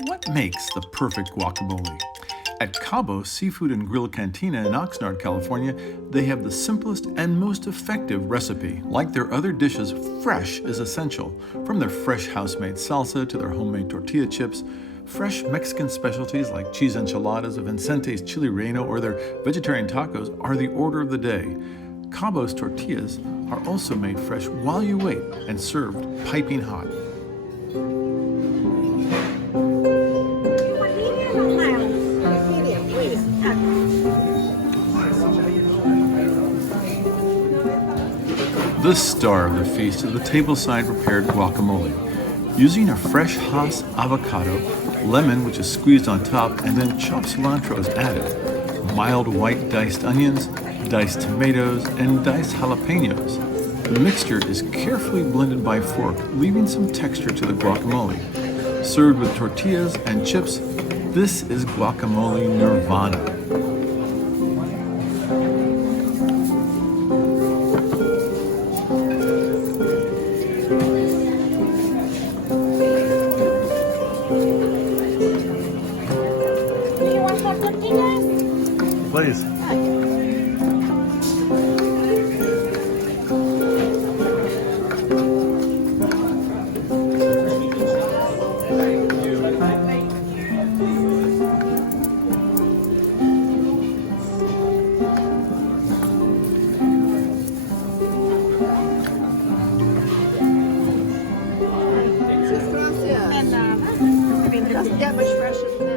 What makes the perfect guacamole? At Cabo Seafood and Grill Cantina in Oxnard, California, they have the simplest and most effective recipe. Like their other dishes, fresh is essential. From their fresh house-made salsa to their homemade tortilla chips, fresh Mexican specialties like cheese enchiladas, Vincente's chille relleno, or their vegetarian tacos are the order of the day. Cabo's tortillas are also made fresh while you wait and served piping hot. The star of the feast is the tableside prepared guacamole. Using a fresh Haas avocado, lemon which is squeezed on top, and then chopped cilantro is added. Mild white diced onions, diced tomatoes, and diced jalapeños. The mixture is carefully blended by fork, leaving some texture to the guacamole. Served with tortillas and chips, this is guacamole nirvana. Please. Doesn't get much fresher than that.